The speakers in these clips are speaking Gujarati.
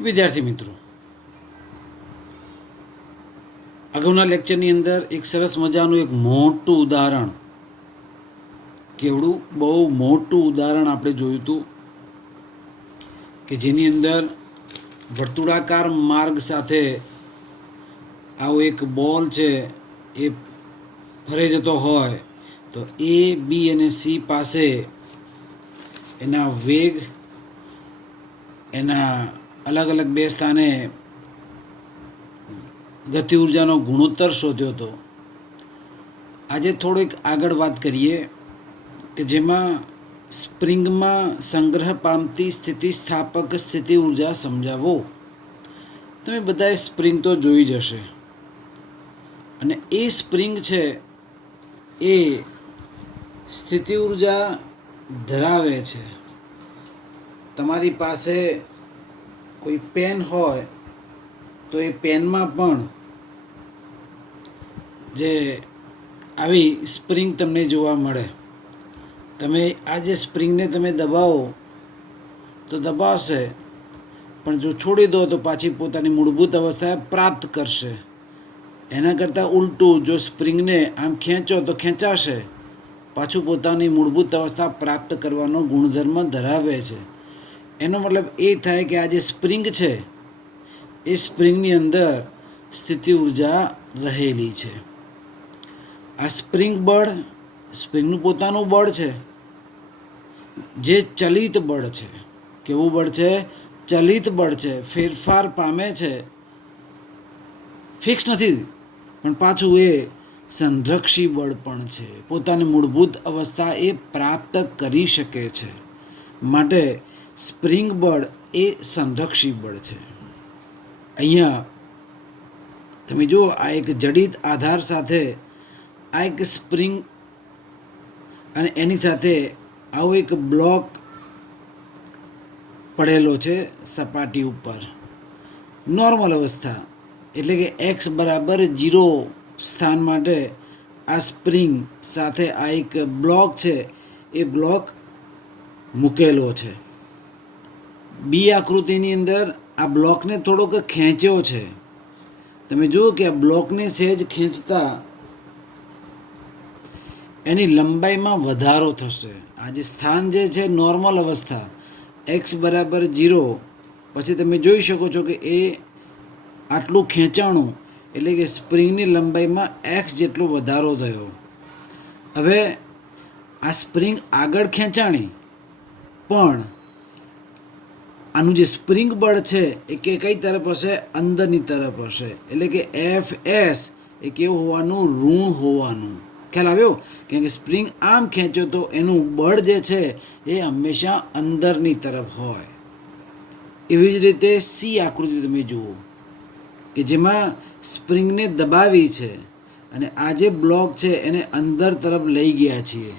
વિદ્યાર્થી મિત્રો, અગાઉના લેક્ચરની અંદર એક સરસ મજાનું એક મોટું ઉદાહરણ, કેવડું બહુ મોટું ઉદાહરણ આપણે જોયું હતું કે જેની અંદર વર્તુળાકાર માર્ગ સાથે આવો એક બોલ છે એ ફરે જતો હોય તો એ બી અને સી પાસે એના વેગ, એના અલગ અલગ બે સ્થાને ગતિ ઉર્જાનો ગુણોત્તર શોધ્યો હતો. આજે થોડીક આગળ વાત કરીએ કે જેમાં સ્પ્રિંગમાં સંગ્રહ પામતી સ્થિતિસ્થાપક સ્થિતિ ઉર્જા સમજાવો. તમે બધાએ સ્પ્રિંગ તો જોઈ જ હશે અને એ સ્પ્રિંગ છે એ સ્થિતિ ઉર્જા ધરાવે છે. તમારી પાસે કોઈ પેન હોય તો એ પેનમાં પણ જે આવી સ્પ્રિંગ તમને જોવા મળે. તમે આ જે સ્પ્રિંગને તમે દબાવો તો દબાવશે, પણ જો છોડી દો તો પાછી પોતાની મૂળભૂત અવસ્થા પ્રાપ્ત કરશે. એના કરતાં ઉલટું, જો સ્પ્રિંગને આમ ખેંચો તો ખેંચાશે, પાછું પોતાની મૂળભૂત અવસ્થા પ્રાપ્ત કરવાનો ગુણધર્મ ધરાવે છે. એનો મતલબ એ થાય કે આ જે સ્પ્રિંગ છે એ સ્પ્રિંગની અંદર સ્થિતિ ઉર્જા રહેલી છે. આ સ્પ્રિંગ બળ સ્પ્રિંગનું પોતાનું બળ છે, જે ચલિત બળ છે. કેવું બળ છે? ચલિત બળ છે. ફેરફાર પામે છે, ફિક્સ નથી, પણ પાછું એ સંરક્ષી બળ પણ છે. પોતાની મૂળભૂત અવસ્થા એ પ્રાપ્ત કરી શકે છે. માટે સ્પ્રિંગ બળ એ સંરક્ષી બળ છે. અહીંયા તમે જુઓ, આ એક જડિત આધાર સાથે આ એક સ્પ્રિંગ અને એની સાથે આવો એક બ્લોક પડેલો છે સપાટી ઉપર. નોર્મલ અવસ્થા એટલે કે એક્સ બરાબર 0 સ્થાન માટે આ સ્પ્રિંગ સાથે આ એક બ્લોક છે એ બ્લોક મૂકેલો છે. બી આકૃતિની અંદર આ બ્લોકને થોડોક ખેંચ્યો છે. તમે જુઓ કે આ બ્લોકને સહેજ ખેંચતા એની લંબાઈમાં વધારો થશે. આ જે સ્થાન જે છે નોર્મલ અવસ્થા એક્સ બરાબર 0, પછી તમે જોઈ શકો છો કે એ આટલું ખેંચાણું એટલે કે સ્પ્રિંગની લંબાઈમાં એક્સ જેટલો વધારો થયો. હવે આ સ્પ્રિંગ આગળ ખેંચાણી, પણ આનું જે સ્પ્રિંગ બળ છે એ કઈ તરફ હશે? અંદરની તરફ હશે. એટલે કે એફ એસ એ કેવું હોવાનું? ઋણ હોવાનું. ખ્યાલ આવ્યો? કેમ કે સ્પ્રિંગ આમ ખેંચો તો એનું બળ જે છે એ હંમેશા અંદરની તરફ હોય. એવી જ રીતે સી આકૃતિ તમે જુઓ કે જેમાં સ્પ્રિંગને દબાવી છે અને આ જે બ્લોક છે એને અંદર તરફ લઈ ગયા છીએ,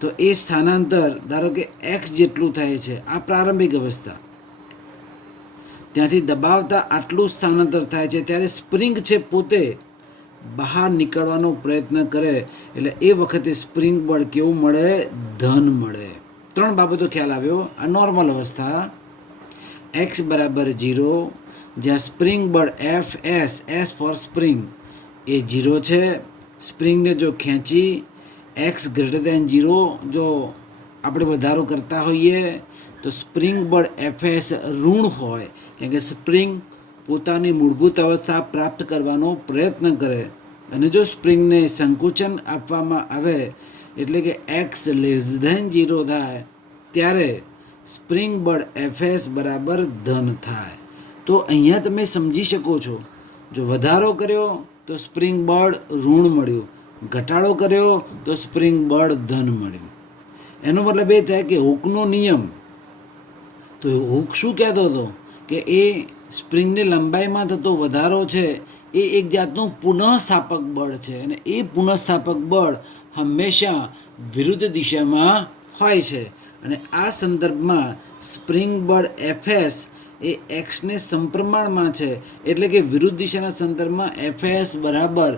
તો એ સ્થાનાંતર ધારો કે એક્સ જેટલું થાય છે. આ પ્રારંભિક અવસ્થા, ત્યાંથી દબાવતા આટલું સ્થાનાંતર થાય છે. ત્યારે સ્પ્રિંગ છે પોતે બહાર નીકળવાનો પ્રયત્ન કરે, એટલે એ વખતે સ્પ્રિંગ બળ કેવું મળે? ધન મળે. 3 બાબતો ખ્યાલ આવ્યો. આ નોર્મલ અવસ્થા એક્સ બરાબર 0, જ્યાં સ્પ્રિંગ બળ F S, S for spring, એ 0 છે. સ્પ્રિંગને જો ખેંચી એક્સ ગ્રેટર દેન 0 જો આપણે વધારો કરતા હોઈએ તો સ્પ્રિંગ બળ એફ એસ ઋણ હોય, કેમ કે સ્પ્રિંગ પોતાની મૂળભૂત અવસ્થા પ્રાપ્ત કરવાનો પ્રયત્ન કરે. અને જો સ્પ્રિંગને સંકુચન આપવામાં આવે એટલે કે એક્સ લેસ ધેન 0 થાય, ત્યારે સ્પ્રિંગ બળ એફ એસ બરાબર ધન થાય. તો અહીંયા તમે સમજી શકો છો, જો વધારો કર્યો તો સ્પ્રિંગ બળ ઋણ મળ્યું, ઘટાડો કર્યો તો સ્પ્રિંગ બળ ધન મળ્યું. એનો મતલબ એ થાય કે હૂકનો નિયમ, તો હૂક શું કહેતો હતો કે એ સ્પ્રિંગની લંબાઈમાં થતો વધારો છે એ એક જાતનું પુનઃસ્થાપક બળ છે, અને એ પુનઃસ્થાપક બળ હંમેશા વિરુદ્ધ દિશામાં હોય છે. અને આ સંદર્ભમાં સ્પ્રિંગ બળ એફએસ એ એક્સને સમપ્રમાણમાં છે, એટલે કે વિરુદ્ધ દિશાના સંદર્ભમાં એફએસ બરાબર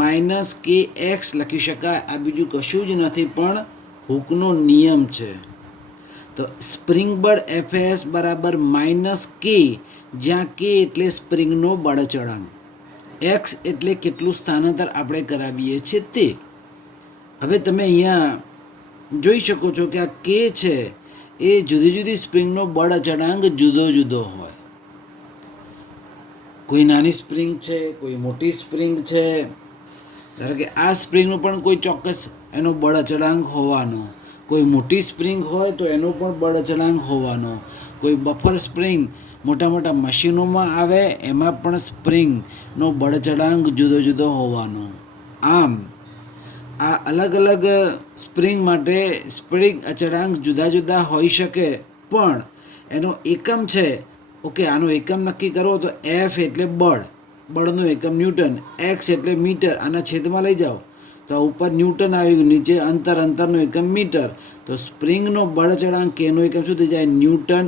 માઇનસ કે એક્સ લખી શકાય. આ બીજું કશું જ નથી, પણ હૂકનો નિયમ છે. તો સ્પ્રિંગ બળ એફએસ બરાબર માઇનસ કે, જ્યાં કે એટલે સ્પ્રિંગનો બળ ચળાંક, એક્સ એટલે કેટલું સ્થાનાંતર આપણે કરાવીએ છીએ તે. હવે તમે અહીંયા જોઈ શકો છો કે આ કે છે એ જુદી જુદી સ્પ્રિંગનો બળ અચળાંક જુદો જુદો હોય. કોઈ નાની સ્પ્રિંગ છે, કોઈ મોટી સ્પ્રિંગ છે. ધારો કે આ સ્પ્રિંગનું પણ કોઈ ચોક્કસ એનો બળ અચળાંક હોવાનો, કોઈ મોટી સ્પ્રિંગ હોય તો એનો પણ બળ અચળાંક હોવાનો, કોઈ બફર સ્પ્રિંગ મોટા મોટા મશીનોમાં આવે એમાં પણ સ્પ્રિંગનો બળ અચળાંક જુદો જુદો હોવાનો. આમ આ અલગ અલગ સ્પ્રિંગ માટે સ્પ્રિંગ અચળાંક જુદા જુદા હોઈ શકે, પણ એનો એકમ છે. ઓકે, આનો એકમ નક્કી કરવો તો એફ એટલે બળ, બળનું એકમ ન્યૂટન, એક્સ એટલે મીટર, આના છેદમાં લઈ જાઓ તો આ ઉપર ન્યૂટન આવી ગયું, નીચે અંતરનો એકમ મીટર. તો સ્પ્રિંગનો બળ ચળાંક કેનો એકમ શું થઈ જાય? ન્યૂટન.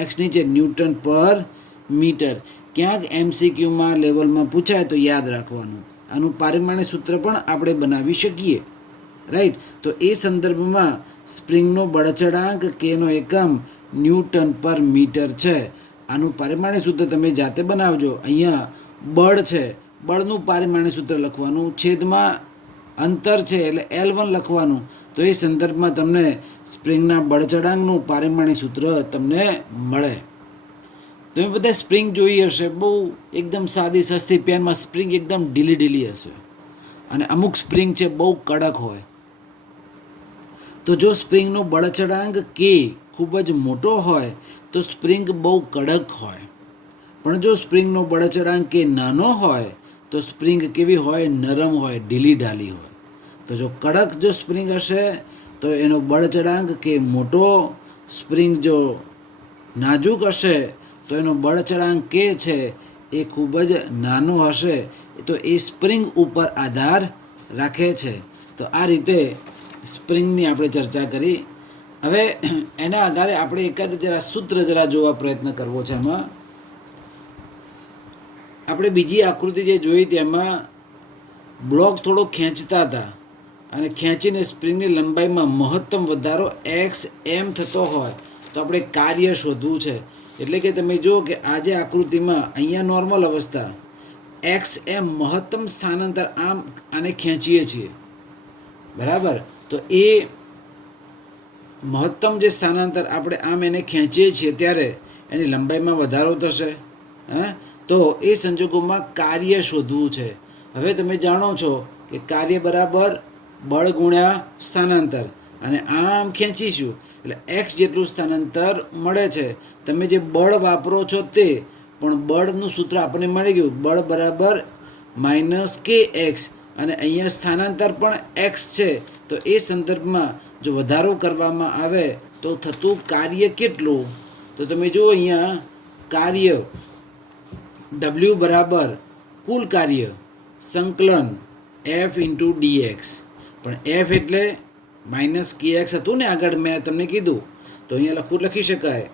એક્સ નીચે ન્યૂટન પર મીટર. ક્યાંક એમસીક્યુમાં લેવલમાં પૂછાય તો યાદ રાખવાનું. આનું પારિમાણિક સૂત્ર પણ આપણે બનાવી શકીએ, રાઈટ. તો એ સંદર્ભમાં સ્પ્રિંગનો બળ ચળાંક કેનો એકમ ન્યૂટન પર મીટર છે. આનું પારિમાણિક સૂત્ર તમે જાતે બનાવજો. અહીંયા બળ છે, બળનું પારિમાણિક સૂત્ર લખવાનું, છેદમાં અંતર છે એટલે L1 લખવાનું. તો એ સંદર્ભમાં તમને સ્પ્રિંગના બળ ચળાંકનું પારિમાણિક સૂત્ર તમને મળે. તમે બધા સ્પ્રિંગ જોઈ હશે, બહુ એકદમ સાદી સસ્તી પેનમાં સ્પ્રિંગ એકદમ ઢીલી ઢીલી હશે, અને અમુક સ્પ્રિંગ છે બહુ કડક હોય. તો જો સ્પ્રિંગનો બળ ચળાંક કે ખૂબ જ મોટો હોય તો સ્પ્રિંગ બહુ કડક હોય, પણ જો સ્પ્રિંગનો બળ ચળાંક કે નાનો હોય તો સ્પ્રિંગ કેવી હોય? નરમ હોય, ઢીલી ઢાલી હોય. તો જો કડક જો સ્પ્રિંગ હશે તો એનો બળ ચળાંક કે મોટો, સ્પ્રિંગ જો નાજુક હશે તો એનો બળ ચળાંક કે છે એ ખૂબ જ નાનો હશે. તો એ સ્પ્રિંગ ઉપર આધાર રાખે છે. તો આ રીતે સ્પ્રિંગની આપણે ચર્ચા કરી. હવે એના આધારે આપણે એકાદ જરા સૂત્ર જોવા પ્રયત્ન કરવો છે. એમાં આપણે બીજી આકૃતિ જે જોઈ તેમાં બ્લોક થોડો ખેંચતા હતા અને ખેંચીને સ્પ્રિંગની લંબાઈમાં મહત્તમ વધારો એક્સ એમ થતો હોય તો આપણે કાર્ય શોધવું છે. એટલે કે તમે જુઓ કે આ જે આકૃતિમાં અહીંયા નોર્મલ અવસ્થા એક્સ એમ મહત્તમ સ્થાનાંતર આમ આને ખેંચીએ છીએ, બરાબર. તો એ મહત્તમ જે સ્થાનાંતર આપણે આમ એને ખેંચીએ છીએ ત્યારે એની લંબાઈમાં વધારો થશે. હા, તો એ સંજોગોમાં કાર્ય શોધવું છે. હવે તમે જાણો છો કે કાર્ય બરાબર બળ ગુણ્યા સ્થાનાંતર, અને આમ ખેંચીશું એટલે એક્સ જેટલું સ્થાનાંતર મળે છે. તમે જે બળ વાપરો છો તે, પણ બળનું સૂત્ર આપણને મળી ગયું, બળ બરાબર માઇનસ કે એક્સ, અને અહીંયા સ્થાનાંતર પણ એક્સ છે. તો એ સંદર્ભમાં જો વધારો કરવામાં આવે તો થતું કાર્ય કેટલું? તો તમે જુઓ અહીંયા કાર્ય W બરાબર કુલ કાર્ય સંકલન એફ ઇન્ટુ ડીએક્સ, પણ એફ એટલે માઇનસ કે એક્સ હતું ને આગળ મેં તમને કીધું, તો અહીંયા લખી શકાય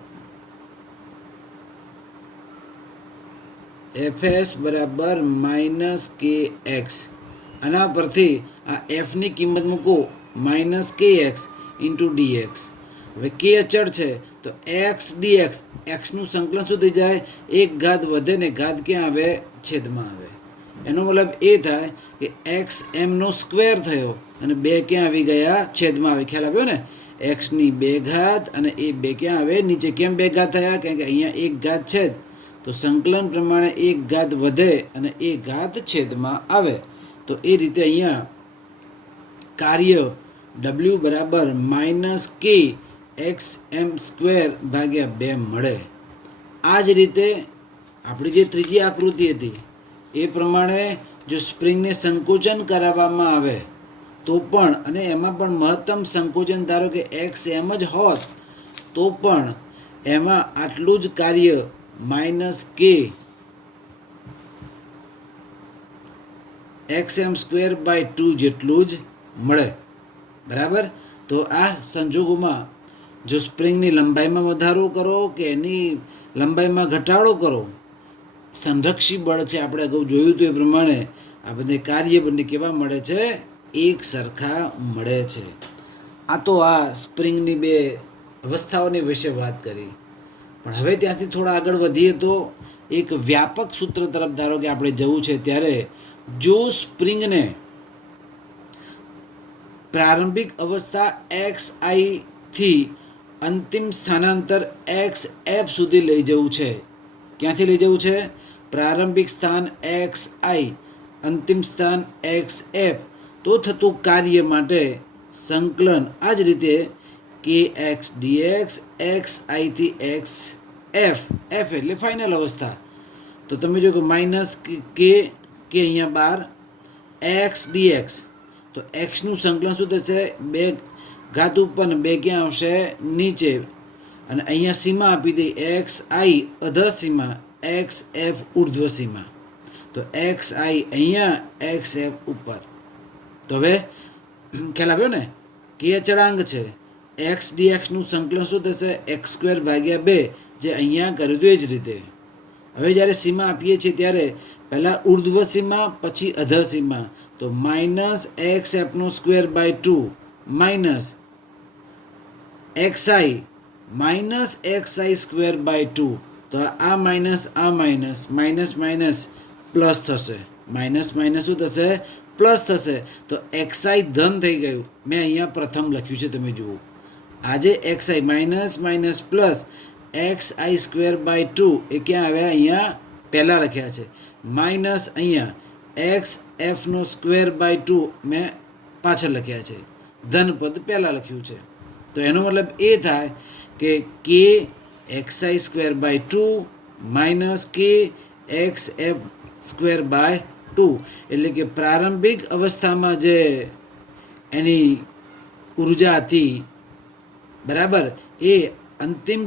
એફએસ બરાબર માઇનસ કે એક્સ. આના પરથી આ એફની કિંમત મૂકો માઇનસ કે એક્સ ઇન્ટુ ડીએક્સ. હવે કે અચળ છે તો એક્સ ડીએક્સ, એક્સનું સંકલન શું થઈ જાય? એક ઘાત વધે ને ઘાત ક્યાં આવે? છેદમાં આવે. એનો મતલબ એ થાય કે એક્સ એમનો સ્ક્વેર થયો અને બે ક્યાં આવી ગયા? છેદમાં આવે. ખ્યાલ આવ્યો ને? એક્સની 2 ઘાત અને એ 2 ક્યાં આવે? નીચે. કેમ 2 ઘાત થયા? કારણ કે અહીંયા 1 ઘાત છે, તો સંકલન પ્રમાણે 1 ઘાત વધે અને 1 ઘાત છેદમાં આવે. તો એ રીતે અહીંયા કાર્ય W બરાબર માઇનસ કે એક્સ એમ સ્ક્વેર ભાગ્યા 2 મળે. આ જ રીતે આપણી જે ત્રીજી આકૃતિ હતી એ પ્રમાણે જો સ્પ્રિંગને સંકોચન કરાવવામાં આવે તો પણ, અને એમાં પણ મહત્તમ સંકોચન ધારો કે એક્સ એમ જ હોત તો પણ એમાં આટલું જ કાર્ય માઇનસ કે એક્સ એમ સ્ક્વેર બાય 2 જેટલું જ મળે, બરાબર. તો આ સંજોગોમાં જો સ્પ્રિંગની લંબાઈમાં વધારો કરો કે એની લંબાઈમાં ઘટાડો કરો, સંરક્ષી બળ છે આપણે અગાઉ જોયું હતું એ પ્રમાણે આ બધે કાર્ય બંને કેવા મળે છે? એક સરખા મળે છે. આ તો આ સ્પ્રિંગની 2 અવસ્થાઓની વિશે વાત કરી. પણ હવે ત્યાંથી થોડા આગળ વધીએ તો એક વ્યાપક સૂત્ર તરફ ધારો કે આપણે જવું છે, ત્યારે જો સ્પ્રિંગને પ્રારંભિક અવસ્થા એક્સ આઈથી અંતિમ સ્થાનાંતર એક્સ એફ સુધી લઈ જવું છે. ક્યાંથી લઈ જવું છે? પ્રારંભિક સ્થાન એક્સ આઈ, અંતિમ સ્થાન એક્સ એફ. તો થતું કાર્ય માટે સંકલન આ જ રીતે કે એક્સ ડીએક્સ એક્સ આઈથી એક્સ એફ. એફ એટલે ફાઇનલ અવસ્થા. તો તમે જો કે માઇનસ કે અહીંયા બાર એક્સ ડીએક્સ, તો એક્સનું સંકલન શું થશે? બે ઘાત ઉપર ને બે ક્યાં આવશે? નીચે. અને અહીંયા સીમા આપી દઈ એક્સ આઈ અધર સીમા, એક્સ એફ ઉર્ધ્વ સીમા. તો એક્સ આઈ અહીંયા, એક્સ એફ ઉપર. તો હવે ખ્યાલ આવ્યો ને? કે અચળાંક છે. એક્સ ડીએક્સનું સંકલન શું થશે? એક્સ સ્ક્વેર ભાગ્યા 2, જે અહીંયા કર્યું હતું એ જ રીતે. હવે જ્યારે સીમા આપીએ છીએ ત્યારે પહેલાં ઉર્ધ્વ સીમા, પછી અધર સીમા. તો માઇનસ એક્સ એફનો square by 2 minus X I minus X I square by 2. તો આ માઇનસ માઇનસ માઇનસ પ્લસ થશે. માઇનસ માઇનસ શું થશે? પ્લસ થશે. તો એક્સઆઈ ધન થઈ ગયું. મેં અહીંયા પ્રથમ લખ્યું છે, તમે જુઓ. આજે X I minus minus plus X I square by 2 એ ક્યાં આવ્યા? અહીંયા પહેલાં લખ્યા છે. માઇનસ અહીંયા એક્સ એફનો સ્ક્વેર બાય 2 મેં પાછળ લખ્યા છે. ધન પદ પહેલાં લખ્યું છે. તો એનો મતલબ એ થાય કે એક્સઆઈ સ્ક્વેર બાય 2 માઇનસ કે એક્સ એફ સ્ક્વેર બાય 2, એટલે કે પ્રારંભિક અવસ્થામાં જે એની ઉર્જા હતી, બરાબર, એ અંતિમ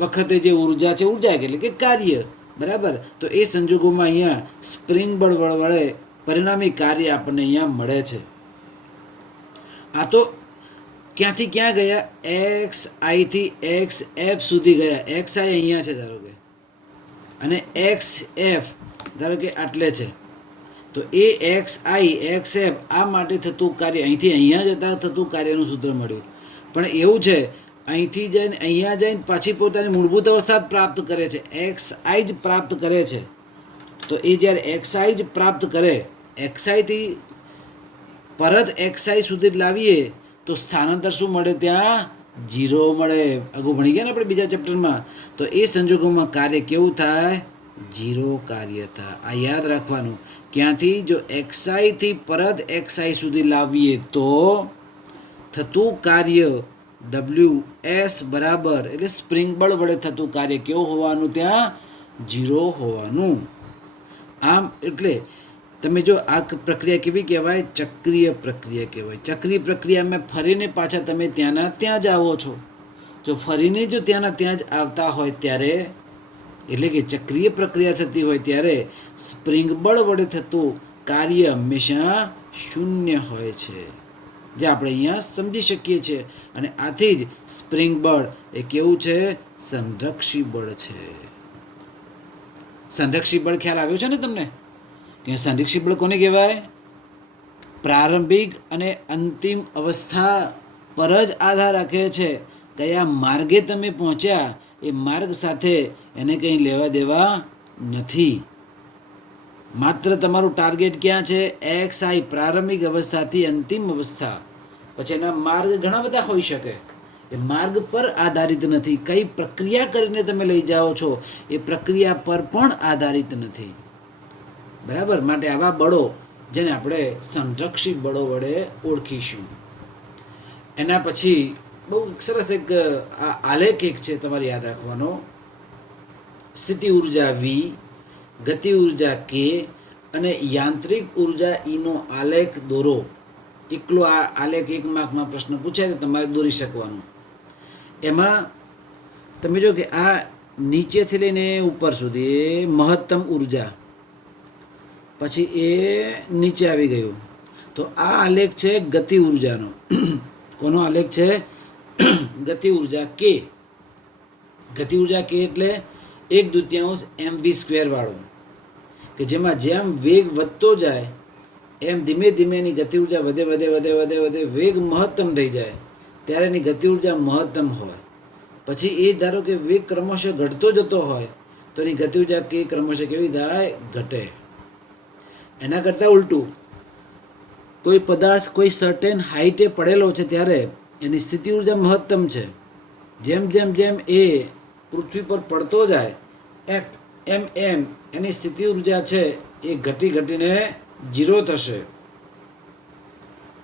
વખતે જે ઉર્જા છે, ઉર્જા એટલે કે કાર્ય, બરાબર. તો એ સંજોગોમાં અહીંયા સ્પ્રિંગ બળ વડે પરિણામી કાર્ય આપણને અહીંયા મળે છે. આ તો ક્યાંથી ક્યાં ગયા? એક્સ આઈથી એક્સ એફ સુધી ગયા. એક્સ આઈ અહીંયા છે ધારો કે, અને એક્સ એફ ધારો કે આટલે છે. તો એ એક્સ આઈ એક્સ એફ આ માટે થતું કાર્ય અહીંથી અહીંયા જતાં થતું કાર્યનું સૂત્ર મળ્યું. પણ એવું છે, અહીંથી જઈને અહીંયા જઈને પાછી પોતાની મૂળભૂત અવસ્થા જ પ્રાપ્ત કરે છે. એક્સ આઈ જ પ્રાપ્ત કરે છે. તો એ જ્યારે એક્સ આઈ જ પ્રાપ્ત કરે, એક્સઆઈથી પરત એક્સઆઈ સુધી લાવીએ તો સ્થાનાંતર શું મળે? ત્યાં 0 મળે. અગાઉ ભણી ગયા ને આપણે બીજા ચેપ્ટરમાં. તો એ સંજોગોમાં કાર્ય કેવું થાય? 0 કાર્ય થાય. આ યાદ રાખવાનું. ક્યાંથી? જો એક્સઆઈથી પરત એક્સઆઈ સુધી લાવીએ તો થતું કાર્ય ડબલ્યુ એસ બરાબર, એટલે સ્પ્રિંગ બળ વડે થતું કાર્ય કેવું હોવાનું? ત્યાં 0 હોવાનું. આમ એટલે તમે જો આ પ્રક્રિયા કેવી કહેવાય? ચક્રીય પ્રક્રિયા કહેવાય. ચક્રીય પ્રક્રિયામાં ફરીને પાછા તમે ત્યાંના ત્યાં જ આવો છો. જો ફરીને જો ત્યાંના ત્યાં જ આવતા હોય ત્યારે, એટલે કે ચક્રીય પ્રક્રિયા થતી હોય ત્યારે સ્પ્રિંગ બળ વડે થતું કાર્ય હંમેશા 0 હોય છે, જે આપણે અહીંયા સમજી શકીએ છીએ. અને આથી જ સ્પ્રિંગ બળ એ કેવું છે? સંરક્ષી બળ છે. સંરક્ષી બળ ખ્યાલ આવ્યો છે ને તમને? કે સંરક્ષી બળ કોને કહેવાય? પ્રારંભિક અને અંતિમ અવસ્થા પર જ આધાર રાખે છે. કયા માર્ગે તમે પહોંચ્યા એ માર્ગ સાથે એને કંઈ લેવા દેવા નથી. માત્ર તમારું ટાર્ગેટ ક્યાં છે? એક્સ આઈ, પ્રારંભિક અવસ્થાથી અંતિમ અવસ્થા. પછી એના માર્ગ ઘણા બધા હોઈ શકે. એ માર્ગ પર આધારિત નથી. કઈ પ્રક્રિયા કરીને તમે લઈ જાઓ છો એ પ્રક્રિયા પર પણ આધારિત નથી, બરાબર. માટે આવા બળો જેને આપણે સંરક્ષી બળો વડે ઓળખીશું. એના પછી બહુ સરસ એક આલેખ એક છે તમારે યાદ રાખવાનો. સ્થિતિ ઉર્જા વી, ગતિ ઉર્જા કે અને યાંત્રિક ઉર્જા ઈનો આલેખ દોરો. એકલો આ આલેખ 1 માર્કમાં પ્રશ્ન પૂછાય તો તમારે દોરી શકવાનું. એમાં તમે જો કે આ નીચેથી લઈને ઉપર સુધી મહત્તમ ઉર્જા, પછી એ નીચે આવી ગયું. તો આ આલેખ છે ગતિ ઉર્જાનો. કોનો આલેખ છે? ગતિ ઉર્જા કે. ગતિ ઉર્જા કે એટલે 1/2 mv² વાળું, કે જેમાં જેમ વેગ વધતો જાય એમ ધીમે ધીમે એની ગતિ ઉર્જા વધે વધે વધે વધે વધે વેગ મહત્તમ થઈ જાય ત્યારે એની ગતિ ઉર્જા મહત્તમ હોય. પછી એ ધારો કે વેગ ક્રમશઃ ઘટતો જતો હોય તો એની ગતિ ઉર્જા કે ક્રમશઃ કેવી થાય? ઘટે. એના કરતાં ઉલટું, કોઈ પદાર્થ કોઈ સર્ટેન હાઈટે પડેલો છે ત્યારે એની સ્થિતિ ઉર્જા મહત્તમ છે. જેમ જેમ જેમ એ પૃથ્વી પર પડતો જાય એમ એમ એની સ્થિતિ ઉર્જા છે એ ઘટી ઘટીને 0 થશે.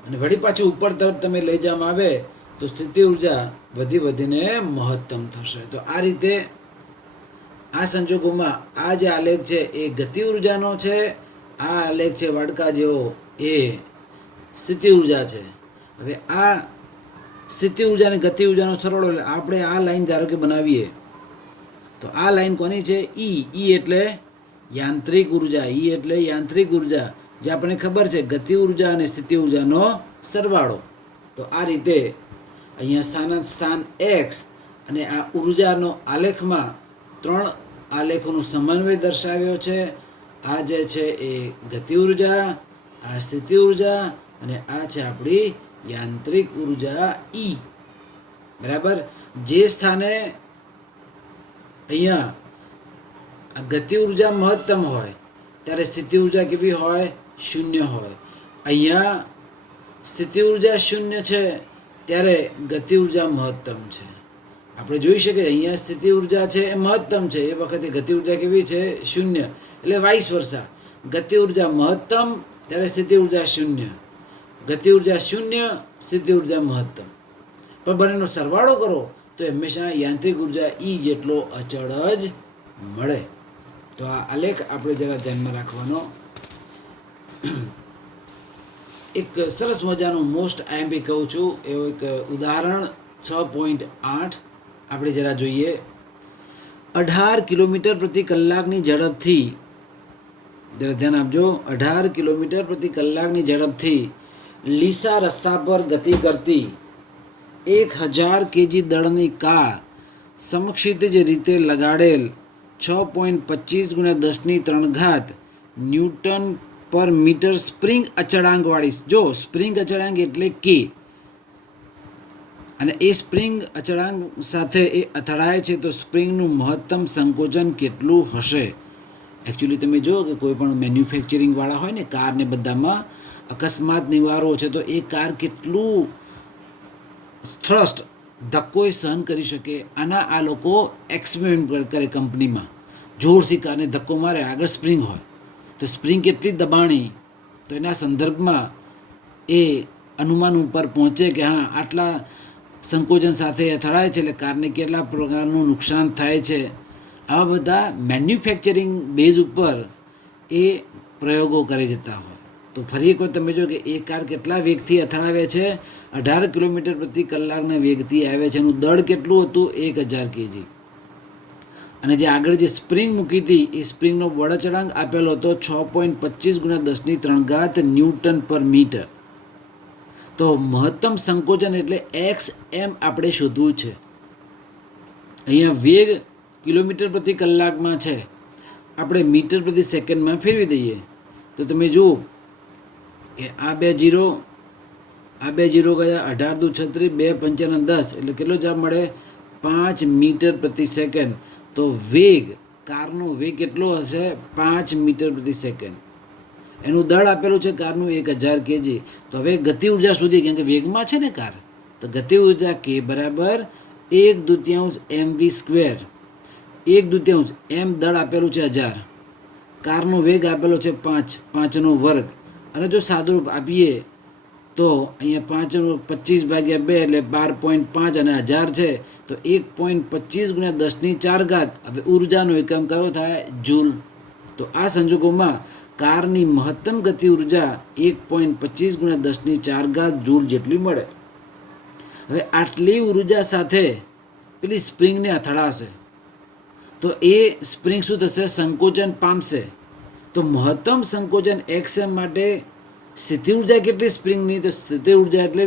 અને વળી પાછી ઉપર તરફ તમે લઈ જવામાં આવે તો સ્થિતિ ઉર્જા વધી વધીને મહત્તમ થશે. તો આ રીતે આ સંજોગોમાં આ જે આલેખ છે એ ગતિ ઉર્જાનો છે, આ આલેખ છે વાડકા જેવો એ સ્થિતિ ઉર્જા છે. હવે આ સ્થિતિ ઉર્જા અને ગતિ ઉર્જાનો સરવાળો, એટલે આપણે આ લાઈન ધારો કે બનાવીએ તો આ લાઈન કોની છે? ઈ એટલે યાંત્રિક ઉર્જા. ઈ એટલે યાંત્રિક ઉર્જા, જે આપણને ખબર છે ગતિ ઉર્જા અને સ્થિતિ ઉર્જાનો સરવાળો. તો આ રીતે અહીંયા સ્થાન એક્સ અને આ ઉર્જાનો આલેખમાં 3 આલેખોનો સમન્વય દર્શાવ્યો છે. આ જે છે એ ગતિ ઉર્જા, આ સ્થિતિ ઉર્જા અને આ છે આપણી યાંત્રિક ઉર્જા ઈ. બરાબર. જે સ્થાને અહીંયા આ ગતિ ઉર્જા મહત્તમ હોય ત્યારે સ્થિતિ ઉર્જા કેવી હોય? 0 હોય. અહીંયા સ્થિતિ ઉર્જા 0 છે ત્યારે ગતિ ઉર્જા મહત્તમ છે. આપણે જોઈ શકીએ અહીંયા સ્થિતિ ઉર્જા છે એ મહત્તમ છે, એ વખતે ગતિ ઉર્જા કેવી છે? 0. એટલે વાઇસ વર્સા, ગતિ ઉર્જા મહત્તમ ત્યારે સ્થિતિ ઉર્જા 0, ગતિ ઉર્જા 0, સ્થિતિ ઉર્જા મહત્તમ. પણ બંનેનો સરવાળો કરો તો હંમેશા યાંત્રિક ઉર્જા ઈ જેટલો અચળ જ મળે. તો આ આલેખ આપણે જરા ધ્યાનમાં રાખવાનો. એક સરસ મજાનું મોસ્ટ આઈએમપી કહું છું એવું એક ઉદાહરણ 6.8 આપણે જરા જોઈએ. 18 કિલોમીટર પ્રતિ કલાકની ઝડપથી, જરા ધ્યાન આપજો, 18 કિલોમીટર પ્રતિ કલાકની ઝડપથી લીસા રસ્તા પર ગતિ કરતી 1000 કેજી દળની કાર સમક્ષિતિજ રીતે લગાડેલ 6.25 × 10³ ન્યૂટન પર મીટર સ્પ્રિંગ અચળાંકવાળી, જો સ્પ્રિંગ અચળાંક એટલે કે, અને એ સ્પ્રિંગ અચળાંક સાથે એ અથડાય છે તો સ્પ્રિંગનું મહત્તમ સંકોચન કેટલું હશે? એકચ્યુઅલી તમે જુઓ કે કોઈ પણ મેન્યુફેક્ચરિંગવાળા હોય ને કાર ને બધામાં અકસ્માત નિવારો છે તો એ કાર કેટલું થ્રસ્ટ ધક્કો એ સહન કરી શકે. આના આ લોકો એક્સપેરિમેન્ટ કરે કંપનીમાં, જોરથી કારને ધક્કો મારે, આગળ સ્પ્રિંગ હોય તો સ્પ્રિંગ કેટલી દબાણી, તો એના સંદર્ભમાં એ અનુમાન ઉપર પહોંચે કે હા આટલા સંકોચન સાથે અથડાય છે એટલે કારને કેટલા પ્રકારનું નુકસાન થાય છે. આવા બધા મેન્યુફેક્ચરિંગ બેઝ ઉપર એ પ્રયોગો કરી જતા હોય. તો ફરી એકવાર તમે જો કે એ કાર કેટલા વેગથી અથડાવે છે? 18 કિલોમીટર પ્રતિ કલાકના વેગથી આવે છે. એનું દળ કેટલું હતું? 1000 કેજી. અને જે આગળ જે સ્પ્રિંગ મૂકી હતી એ સ્પ્રિંગનો બળ અચળાંક આપેલો હતો 6.25 × 10³ ન્યૂટન પર મીટર. તો મહત્તમ સંકોચન એટલે XM આપણે શોધવું છે. અહીંયા વેગ કિલોમીટર પ્રતિ કલાકમાં છે, આપણે મીટર પ્રતિ સેકન્ડમાં ફેરવી દઈએ તો તમે જુઓ કે આ 2 0, આ 2 0 ગયા, 18 દુ 36, 2 પંચાના 10, એટલે કેટલો જવાબ મળે? 5 મીટર પ્રતિ સેકન્ડ. તો વેગ, કારનો વેગ કેટલો હશે? 5 મીટર પ્રતિ સેકન્ડ. એનું દળ આપેલું છે કારનું 1000 કેજી. તો હવે ગતિ ઉર્જા સુધી, કેમ કે વેગમાં છે ને કાર, તો ગતિ ઉર્જા કે બરાબર 1/2 mv². 1/2 એમ દળ આપેલું છે 1000, કારનો વેગ આપેલો છે 5, 5² અને જો સાદુરૂપ આપીએ તો અહીંયા 5/25/2 એટલે 12.5 અને 1000 છે તો 1.25 × 10⁴. હવે ઉર્જાનો એકમ કયો થાય? જૂલ. તો આ સંજોગોમાં કારની મહત્તમ ગતિ ઉર્જા 1.25 × 10⁴ જૂલ જેટલી મળે. હવે આટલી ઉર્જા સાથે પેલી સ્પ્રિંગને અથડાશે તો એ સ્પ્રિંગ શું થશે? સંકોચન પામશે. તો મહત્તમ સંકોચન XM માટે સ્થિતિ ઉર્જા કેટલી સ્પ્રિંગની? તો સ્થિતિ ઉર્જા એટલે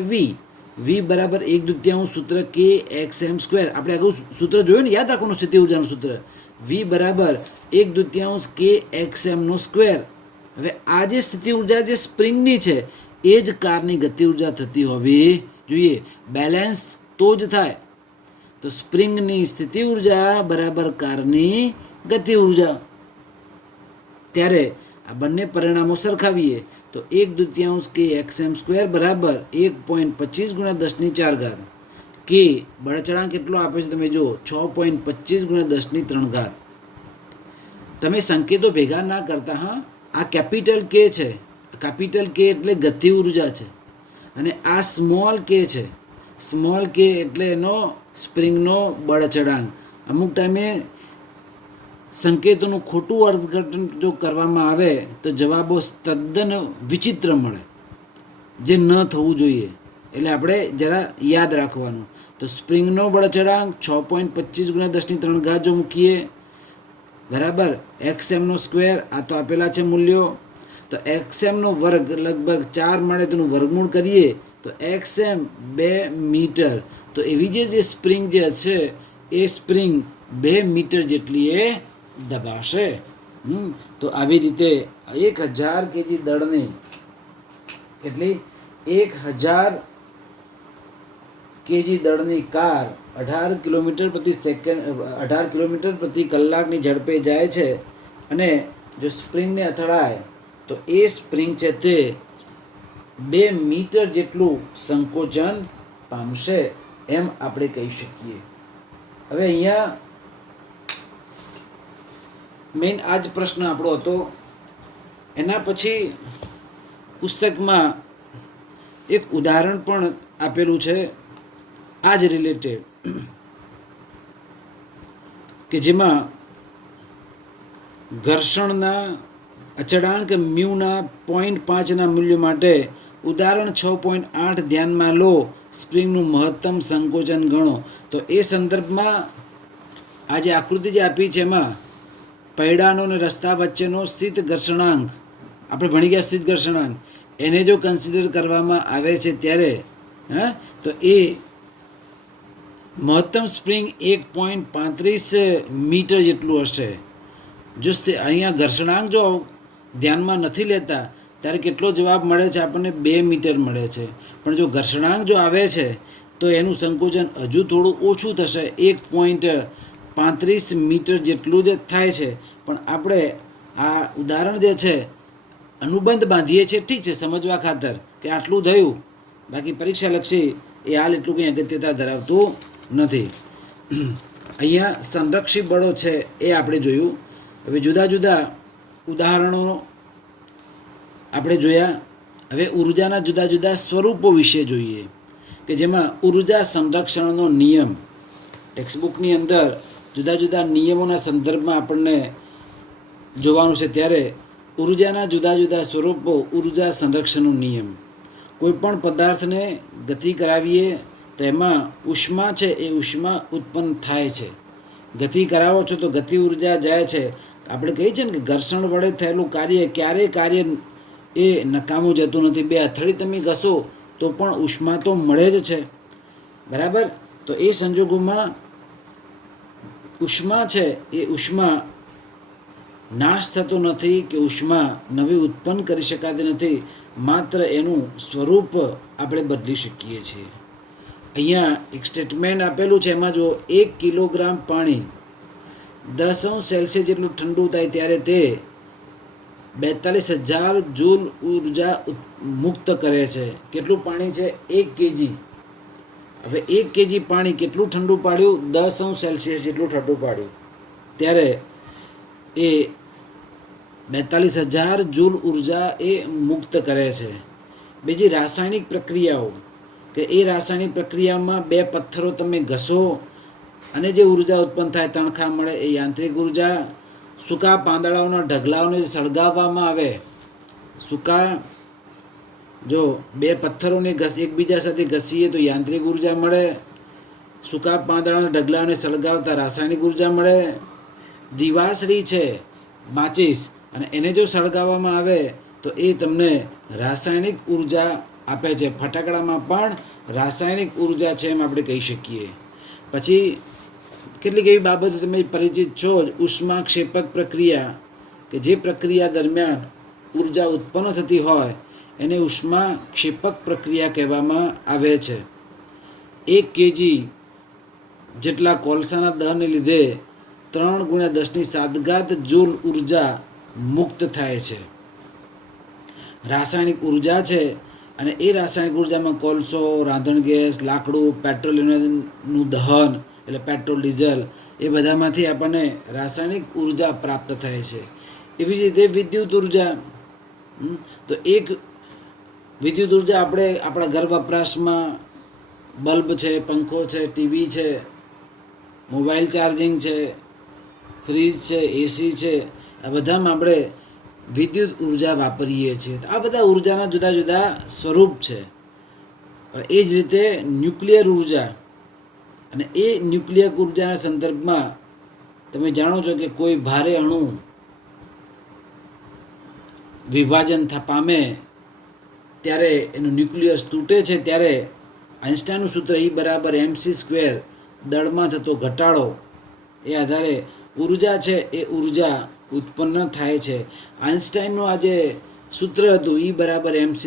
V બરાબર 1/2 સૂત્ર KXM². આપણે આગળ સૂત્ર જોયું ને, યાદ રાખવાનું સ્થિતિ ઉર્જાનું સૂત્ર. V બરાબર 1/2 KXM². હવે આ જે સ્થિતિ ઉર્જા જે સ્પ્રિંગની છે એ જ કારની ગતિ ઉર્જા થતી હોવી જોઈએ. બેલેન્સ તો જ થાય. તો સ્પ્રિંગની સ્થિતિ ઉર્જા બરાબર કારની ગતિ ઉર્જા. ત્યારે આ બંને પરિણામો સરખાવીએ તો 1/2 કે XM સ્ક્વેર બરાબર 1.25 ગુણ્યા 10⁴ કે બળચળાંક કેટલો આપે છે તમે જુઓ 6.25 ગુણ્યા 10⁻3. તમે સંકેતો ભેગા ના કરતા. હા, આ કેપિટલ કે છે, કેપિટલ કે એટલે ગતિ ઉર્જા છે અને આ સ્મોલ કે છે. સ્મોલ કે એટલે એનો સ્પ્રિંગનો બળચળાંક. અમુક ટાઈમે સંકેતોનું ખોટું અર્થઘટન જો કરવામાં આવે તો જવાબો તદ્દન વિચિત્ર મળે, જે ન થવું જોઈએ. એટલે આપણે જરા યાદ રાખવાનું. તો સ્પ્રિંગનો બળચળાંક 6.25 ગુણ્યા 10⁻3 જો મૂકીએ બરાબર XMનો સ્ક્વેર, આ તો આપેલા છે મૂલ્યો. તો XMનો વર્ગ લગભગ 4 મળે તેનું વર્ગમૂળ કરીએ તો XM 2 મીટર. તો એવી જે સ્પ્રિંગ જે છે એ સ્પ્રિંગ 2 મીટર જેટલી એ દબાશે. તો આવી રીતે 1000 kg દળની એટલી 1000 kg દળની કાર 18 કિલોમીટર પ્રતિ સેકન્ડ 18 કિલોમીટર પ્રતિ કલાકની ઝડપે જાય છે અને જો સ્પ્રિંગને અથડાય તો એ સ્પ્રિંગ છે તે 2 મીટર જેટલું સંકોચન પામશે એમ આપણે કહી શકીએ. હવે અહીંયા મેઇન આ જ પ્રશ્ન આપણો હતો. એના પછી પુસ્તકમાં એક ઉદાહરણ પણ આપેલું છે આ જ રિલેટેડ, કે જેમાં ઘર્ષણના અચળાંક મ્યુના 0.5ના મૂલ્ય માટે ઉદાહરણ 6.8 ધ્યાનમાં લો, સ્પ્રિંગનું મહત્તમ સંકોચન ગણો. તો એ સંદર્ભમાં આ જે આકૃતિ જે આપી છે એમાં પૈડાનો અને રસ્તા વચ્ચેનો સ્થિત ઘર્ષણાંક, આપણે ભણી ગયા સ્થિત ઘર્ષણાંક, એને જો કન્સિડર કરવામાં આવે છે ત્યારે તો એ મહત્તમ સ્પ્રિંગ 1.35 મીટર જેટલું હશે. જો અહીંયા ઘર્ષણાંક જો ધ્યાનમાં નથી લેતા ત્યારે કેટલો જવાબ મળે છે આપણને 2 મીટર મળે છે. પણ જો ઘર્ષણાંક જો આવે છે તો એનું સંકોચન હજુ થોડું ઓછું થશે, 1.35 મીટર જેટલું જ થાય છે. પણ આપણે આ ઉદાહરણ જે છે અનુબંધ બાંધીએ છીએ, ઠીક છે, સમજવા ખાતર કે આટલું થયું, બાકી પરીક્ષાલક્ષી એ હાલ એટલું કંઈ અગત્યતા ધરાવતું નથી. અહીંયા સંરક્ષી બળો છે એ આપણે જોયું. હવે જુદા જુદા ઉદાહરણો આપણે જોયા. હવે ઉર્જાના જુદા જુદા સ્વરૂપો વિશે જોઈએ, કે જેમાં ઉર્જા સંરક્ષણનો નિયમ ટેક્સ્ટબુકની અંદર જુદા જુદા નિયમોના સંદર્ભમાં આપણને જોવાનું છે. ત્યારે ઉર્જાના જુદા જુદા સ્વરૂપો, ઉર્જા સંરક્ષણનો નિયમ. કોઈપણ પદાર્થને ગતિ કરાવીએ તો એમાં ઉષ્મા છે એ ઉષ્મા ઉત્પન્ન થાય છે. ગતિ કરાવો છો તો ગતિ ઉર્જા જાય છે. આપણે કહીએ છીએ ને કે ઘર્ષણ વડે થયેલું કાર્ય ક્યારેય કાર્ય એ નકામું જતું નથી. 2 હથેળી તમે ઘસો તો પણ ઉષ્મા તો મળે જ છે, બરાબર. તો એ સંજોગોમાં ઉષ્મા છે એ ઉષ્મા નાશ થતો નથી કે ઉષ્મા નવી ઉત્પન્ન કરી શકાતી નથી, માત્ર એનું સ્વરૂપ આપણે બદલી શકીએ છીએ. અહીંયા એક સ્ટેટમેન્ટ આપેલું છે, એમાં જો 1 કિલોગ્રામ પાણી 10°C જેટલું ઠંડુ થાય ત્યારે તે 42,000 જૂલ ઉર્જા મુક્ત કરે છે. કેટલું પાણી છે? 1 kg. હવે 1 kg પાણી કેટલું ઠંડુ પાડ્યું? 10°C જેટલું ઠંડુ પાડ્યું. ત્યારે એ 42,000 જૂલ ઉર્જા એ મુક્ત કરે છે. બીજી રાસાયણિક પ્રક્રિયાઓ, કે એ રાસાયણિક પ્રક્રિયામાં 2 પથ્થરો તમે ઘસો અને જે ઉર્જા ઉત્પન્ન થાય, તણખા મળે, એ યાંત્રિક ઉર્જા. સૂકા પાંદડાઓના ઢગલાઓને સળગાવવામાં આવે, સૂકા જો 2 પથ્થરોને એકબીજા સાથે ઘસીએ તો યાંત્રિક ઉર્જા મળે. સૂકા પાંદડાના ઢગલાઓને સળગાવતા રાસાયણિક ઉર્જા મળે. દિવાસળી છે, માચીસ, અને એને જો સળગાવવામાં આવે તો એ તમને રાસાયણિક ઉર્જા આપે છે. ફટાકડામાં પણ રાસાયણિક ઉર્જા છે એમ આપણે કહી શકીએ. પછી કેટલીક એવી બાબતો તમે પરિચિત છો જ. ઉષ્માક્ષેપક પ્રક્રિયા, કે જે પ્રક્રિયા દરમિયાન ઉર્જા ઉત્પન્ન થતી હોય એને ઉષ્માક્ષેપક પ્રક્રિયા કહેવામાં આવે છે. 1 kg જેટલા કોલસાના દહનને લીધે 3 × 10⁻⁷ જૂલ ઉર્જા મુક્ત થાય છે. રાસાયણિક ઉર્જા છે અને એ રાસાયણિક ઉર્જામાં કોલસો, રાંધણ ગેસ, લાકડું, પેટ્રોલિયમનું દહન એટલે પેટ્રોલ, ડીઝલ એ બધામાંથી આપણને રાસાયણિક ઉર્જા પ્રાપ્ત થાય છે. એવી જ રીતે વિદ્યુત ઉર્જા. તો એક વિદ્યુત ઉર્જા આપણે આપણા ઘર વપરાશમાં બલ્બ છે, પંખો છે, ટીવી છે, મોબાઈલ ચાર્જિંગ છે, ફ્રીજ છે, એસી છે, આ બધામાં આપણે વિદ્યુત ઉર્જા વાપરીએ છીએ. આ બધા ઉર્જાના જુદા જુદા સ્વરૂપ છે. એ જ રીતે ન્યુક્લિયર ઉર્જા, અને એ ન્યુક્લિયર ઉર્જાના સંદર્ભમાં તમે જાણો છો કે કોઈ ભારે અણુ વિભાજન પામે ત્યારે એનું ન્યુક્લિયસ તૂટે છે, ત્યારે આઇન્સ્ટાઈનનું સૂત્ર E = mc², દળમાં થતો ઘટાડો એ આધારે ઉર્જા છે એ ઉર્જા ઉત્પન્ન થાય છે. આઇન્સ્ટાઈનનું આ જે સૂત્ર હતું E = mc²,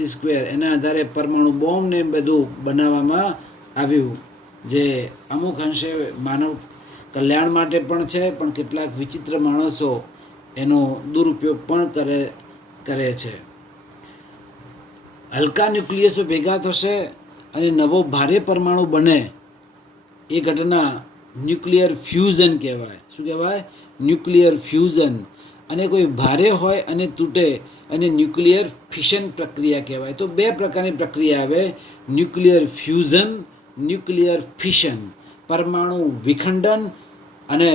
એના આધારે પરમાણુ બોમ્બ ને બધું બનાવવામાં આવ્યું, જે અમુક અંશે માનવ કલ્યાણ માટે પણ છે, પણ કેટલાક વિચિત્ર માણસો એનો દુરુપયોગ પણ કરે છે. હલકા ન્યુક્લિયસો ભેગા થશે અને નવો ભારે પરમાણુ બને એ ઘટના ન્યુક્લિયર ફ્યુઝન કહેવાય. શું કહેવાય? Nuclear fusion. અને કોઈ ભારે હોય અને તૂટે અને ન્યુક્લિયર ફિશન પ્રક્રિયા કહેવાય. તો બે પ્રકારની પ્રક્રિયા આવે: ન્યુક્લિયર ફ્યુઝન, ન્યુક્લિયર ફિશન. પરમાણુ વિખંડન અને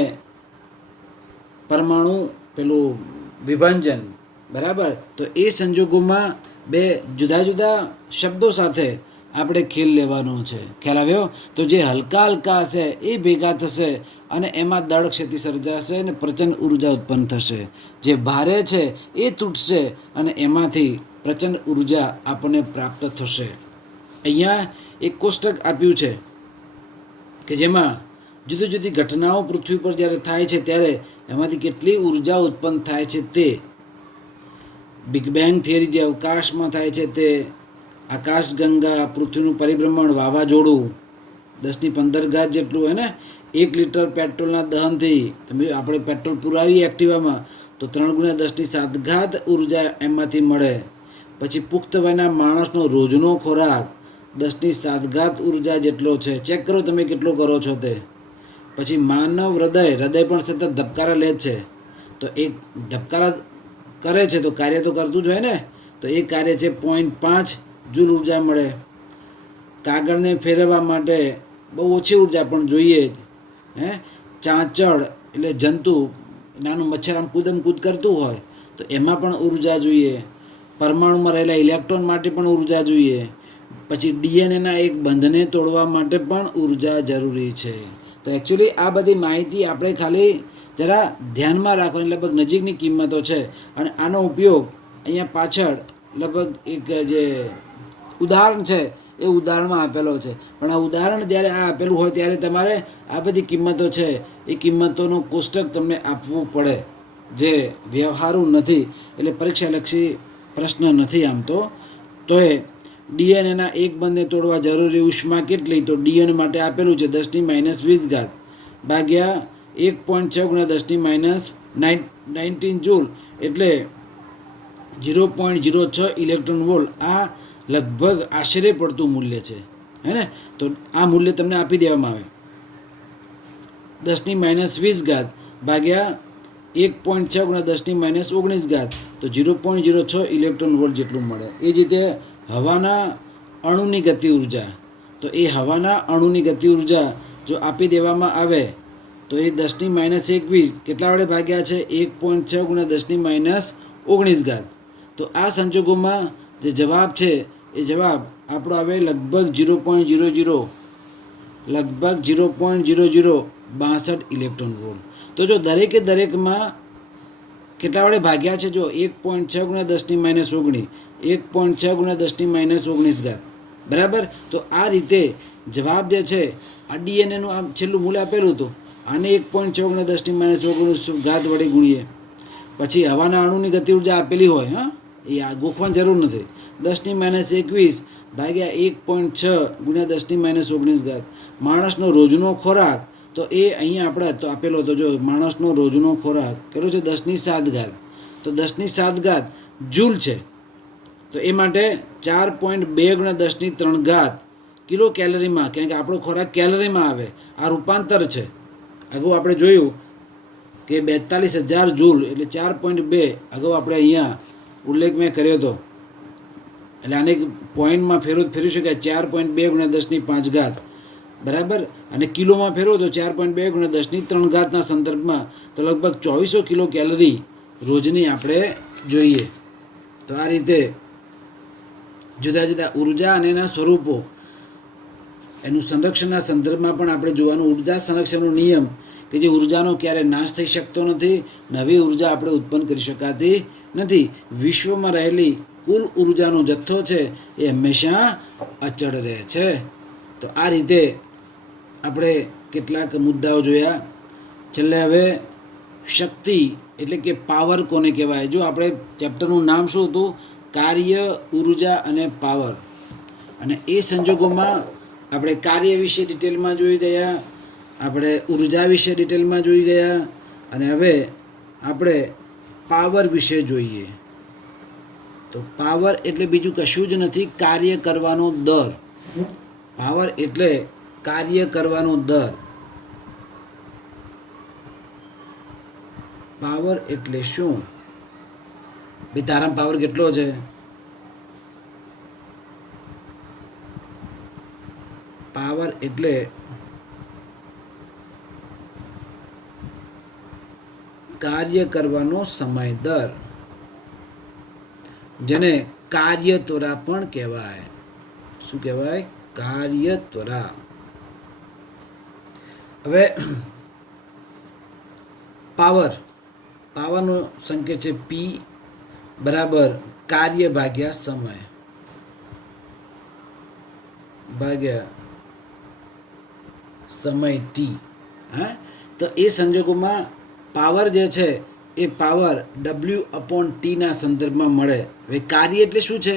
પરમાણુ પેલું વિભાજન. બરાબર? તો એ સંજોગોમાં બે જુદા જુદા શબ્દો સાથે આપણે ખેલ લેવાનો છે. ખ્યાલ આવ્યો? તો જે હલકા હલકા હશે એ ભેગા થશે અને એમાં દળ ક્ષેત્ર સર્જાશે અને પ્રચંડ ઉર્જા ઉત્પન્ન થશે. જે ભારે છે એ તૂટશે અને એમાંથી પ્રચંડ ઉર્જા આપણને પ્રાપ્ત થશે. અહીંયા એક કોષ્ટક આપ્યું છે કે જેમાં જુદી જુદી ઘટનાઓ પૃથ્વી પર જ્યારે થાય છે ત્યારે એમાંથી કેટલી ઉર્જા ઉત્પન્ન થાય છે તે. બિગ બેંગ થિયરી જે અવકાશમાં થાય છે તે, આકાશગંગા, પૃથ્વીનું પરિભ્રમણ, વાવાઝોડું, 10⁻15 જેટલું હોય ને. 1 લિટર પેટ્રોલના દહનથી તમે આપણે પેટ્રોલ પુરાવીએ એક્ટિવામાં તો 3 × 10⁷ ઉર્જા એમાંથી મળે. પછી પુખ્ત વયના માણસનો રોજનો ખોરાક 10⁷ ઉર્જા જેટલો છે. ચેક કરો તમે કેટલો કરો છો તે. પછી માનવ હૃદય પણ સતત ધબકારા લે છે, તો એક ધબકારા કરે છે તો કાર્ય તો કરતું જ હોય ને, તો એ કાર્ય છે 0.5 જૂલ ઉર્જા મળે. કાગળને ફેરવવા માટે બહુ ઓછી ઉર્જા પણ જોઈએ. ચાંચડ એટલે જંતુ, નાનું મચ્છર આમ કૂદમ કૂદ કરતું હોય તો એમાં પણ ઉર્જા જોઈએ. પરમાણુમાં રહેલા ઇલેક્ટ્રોન માટે પણ ઉર્જા જોઈએ. પછી ડીએનએના એક બંધને તોડવા માટે પણ ઉર્જા જરૂરી છે. તો એકચ્યુઅલી આ બધી માહિતી આપણે ખાલી જરા ધ્યાનમાં રાખવાની લગભગ નજીકની કિંમતો છે. અને આનો ઉપયોગ અહીંયા પાછળ લગભગ એક જે ઉદાહરણ છે એ ઉદાહરણમાં આપેલો છે. પણ આ ઉદાહરણ જ્યારે આ આપેલું હોય ત્યારે તમારે આ બધી કિંમતો છે એ કિંમતોનું કોષ્ટક તમને આપવું પડે, જે વ્યવહારુ નથી, એટલે પરીક્ષાલક્ષી પ્રશ્ન નથી. આમ તો એ ડીએનએના એક બંધને તોડવા જરૂરી ઉષ્મા કેટલી? તો ડીએનએ માટે આપેલું છે 10⁻20 ભાગ્યા 1.6 × 10⁻19 જૂલ એટલે 0.06 ઇલેક્ટ્રોન વોલ્ટ. આ લગભગ આશરે પડતું મૂલ્ય છે, હે ને? તો આ મૂલ્ય તમને આપી દેવામાં આવે 10⁻20 ભાગ્યા 1.6 × 10⁻19 તો 0.06 ઇલેક્ટ્રોન વોલ્ટ જેટલું મળે. એ જ રીતે હવાના અણુની ગતિ ઉર્જા, તો એ હવાના અણુની ગતિ ઉર્જા જો આપી દેવામાં આવે તો એ 10⁻21 કેટલા વડે ભાગ્યા છે? 1.6 × 10⁻19. તો આ સંજોગોમાં જે જવાબ છે એ જવાબ આપણો આવે લગભગ 0.0062 ઇલેક્ટ્રોન વોલ્ટ. તો જો દરેકે દરેકમાં કેટલા વડે ભાગ્યા છે? જો 1.6 × 10⁻19, 1.6 × 10⁻19. બરાબર? તો આ રીતે જવાબ જે છે આ ડીએનએનું આ છેલ્લું મૂલ્ય આપેલું હતું, આને 1.6 × 10⁻19 વડે ગુણીએ. પછી હવાના અણુની ગતિ ઉર્જા આપેલી હોય, એ આ ગોખવાની જરૂર નથી. 10⁻21 ભાગ્યા 1.6 × 10⁻19. માણસનો રોજનો ખોરાક, તો એ અહીંયા આપણે તો આપેલો હતો, જો માણસનો રોજનો ખોરાક કેટલો છે 10⁷, તો 10⁷ જૂલ છે. તો એ માટે 4.2 × 10⁻³ કિલો કેલરીમાં, કારણ કે આપણો ખોરાક કેલરીમાં આવે, આ રૂપાંતર છે. અગાઉ આપણે જોયું કે 42,000 જૂલ એટલે 4.2, અગાઉ આપણે અહીંયા ઉલ્લેખ મેં કર્યો હતો. એટલે આને પોઈન્ટમાં ફેરવી શકાય 4.2 × 10⁵, બરાબર. અને કિલોમાં ફેરવો તો 4.2 × 10⁻³ સંદર્ભમાં તો લગભગ 2400 કિલો કેલરી રોજની આપણે જોઈએ. તો આ રીતે જુદા જુદા ઉર્જા અને એના સ્વરૂપો, એનું સંરક્ષણના સંદર્ભમાં પણ આપણે જોવાનું. ઉર્જા સંરક્ષણનો નિયમ કે જે ઉર્જાનો ક્યારે નાશ થઈ શકતો નથી, નવી ઉર્જા આપણે ઉત્પન્ન કરી શકાતી નથી. વિશ્વમાં રહેલી કુલ ઉર્જાનો જથ્થો છે એ હંમેશા અચળ રહે છે. તો આ રીતે આપણે કેટલાક મુદ્દાઓ જોયા. છેલ્લે હવે શક્તિ એટલે કે પાવર કોને કહેવાય. જો આપણે ચેપ્ટરનું નામ શું હતું? કાર્ય, ઉર્જા અને પાવર. અને એ સંજોગોમાં આપણે કાર્ય વિશે ડિટેલમાં જોઈ ગયા, આપણે ઉર્જા વિશે ડિટેલમાં જોઈ ગયા, અને હવે આપણે પાવર વિશે જોઈએ. તો પાવર એટલે બીજું કશું જ નથી, કાર્ય કરવાનો દર. પાવર એટલે કાર્ય કરવાનો દર. પાવર એટલે શું? ભાઈ તારા પાવર કેટલો છે? પાવર એટલે કાર્ય કરવાનો સમય દર, જેને કાર્ય ત્વરા પણ કહેવાય. શું કહેવાય? કાર્ય ત્વરા. હવે પાવરનો સંકેત છે P બરાબર કાર્ય ભાગ્યા સમય ભાગ્યા સમય T. હા, તો એ સંજોગોમાં પાવર જે છે એ પાવર W/T ના સંદર્ભમાં મળે. હવે કાર્ય એટલે શું છે?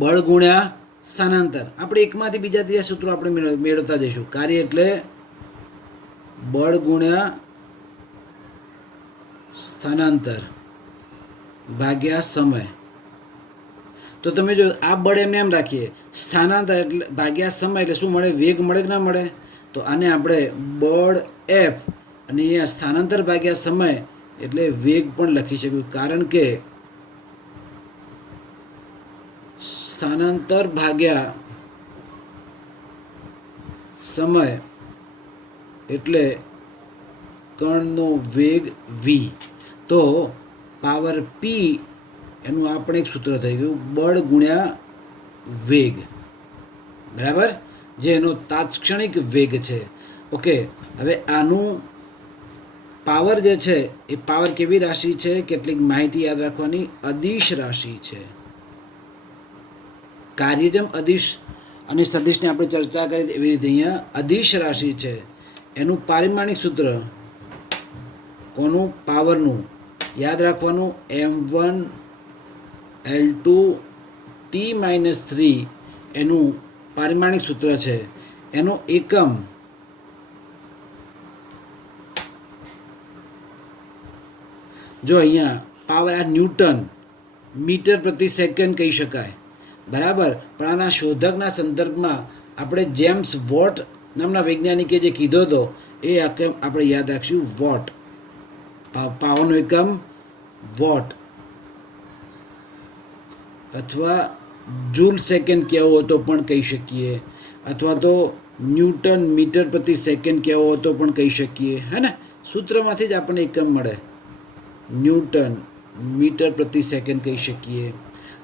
બળ ગુણ્યા સ્થાનાંતર. આપણે એકમાંથી બીજા ત્રીજા સૂત્રો આપણે મેળવતા જઈશું. કાર્ય એટલે બળ ગુણ્યા સ્થાનાંતર ભાગ્યા સમય. તો તમે જો આ બળ એમને એમ રાખીએ, સ્થાનાંતર એટલે ભાગ્યા સમય એટલે શું મળે? વેગ મળે કે ના મળે? તો આને આપણે બળ F અને અહીંયા સ્થાનાંતર ભાગ્યા સમય એટલે વેગ પણ લખી શક્યું, કારણ કે સ્થાનાંતર ભાગ્યા સમય એટલે કણનો વેગ v. તો પાવર P એનું આપણે એક સૂત્ર થઈ ગયું, બળ ગુણ્યા વેગ, બરાબર, જે એનો તાત્ક્ષણિક વેગ છે. ઓકે, હવે આનું પાવર જે છે એ પાવર કેવી રાશિ છે? કેટલીક માહિતી યાદ રાખવાની. અદિશ રાશિ છે. કાર્ય જેમ અદિશ અને સદિશની આપણે ચર્ચા કરી એવી રીતે અહીંયા અદિશ રાશિ છે. એનું પારિમાણિક સૂત્ર કોનું? પાવરનું. યાદ રાખવાનું m1 L2 T-3 એનું પારિમાણિક સૂત્ર છે. એનો એકમ જો અહીંયા પાવર આ ન્યૂટન મીટર પ્રતિ સેકન્ડ કહી શકાય, બરાબર. પણ આના શોધકના સંદર્ભમાં આપણે જેમ્સ વોટ નામના વૈજ્ઞાનિકે જે કીધો હતો એ આપણે યાદ રાખીશું, વોટ. પાવરનો એકમ વોટ અથવા જૂલ સેકન્ડ કહેવો તો પણ કહી શકીએ, અથવા તો ન્યૂટન મીટર પ્રતિ સેકન્ડ કહેવો તો પણ કહી શકીએ, હે ને. સૂત્રમાંથી જ આપણને એકમ મળે, ન્યૂટન મીટર પ્રતિ સેકન્ડ કહી શકીએ.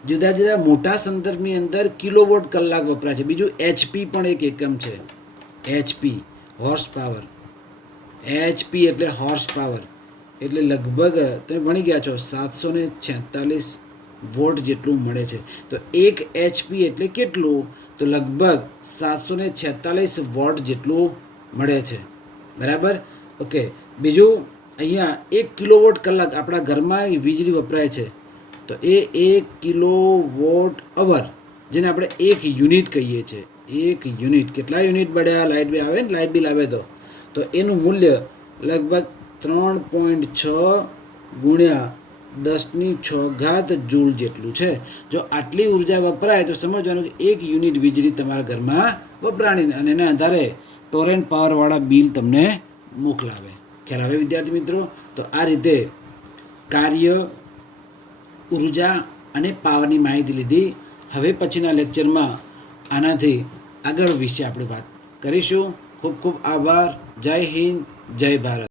જુદા જુદા મોટા સંદર્ભની અંદર કિલોવોટ કલાક વપરાય છે. બીજું HP પણ એક એકમ છે. HP horse power. HP એટલે હોર્સ પાવર એટલે લગભગ તમે ભણી ગયા છો 746 વોટ જેટલું મળે છે. તો એક HP એટલે કેટલું? તો લગભગ 746 વોટ જેટલું મળે છે, બરાબર. ઓકે, બીજું અહીંયા 1 કિલોવોટ કલાક આપણા ઘરમાં વીજળી વપરાય છે, તો એ 1 કિલોવોટ અવર, જેને આપણે 1 યુનિટ કહીએ છીએ. 1 યુનિટ કેટલા યુનિટ બળ્યા? લાઇટ બિલ આવે ને, લાઇટ બિલ આવે તો તો એનું મૂલ્ય લગભગ 3.6 ગુણ્યા 10⁶ જૂલ જેટલું છે. જો આટલી ઉર્જા વપરાય તો સમજવાનું કે 1 યુનિટ વીજળી તમારા ઘરમાં વપરાણી, અને એના આધારે ટોરેન્ટ પાવરવાળા બિલ તમને મોકલાવે. ખ્યાલ આવે વિદ્યાર્થી મિત્રો? તો આ રીતે કાર્ય, ઉર્જા અને પાવરની માહિતી લીધી. હવે પછીના લેક્ચરમાં આનાથી આગળ વિશે આપણે વાત કરીશું. ખૂબ ખૂબ આભાર. જય હિન્દ, જય ભારત.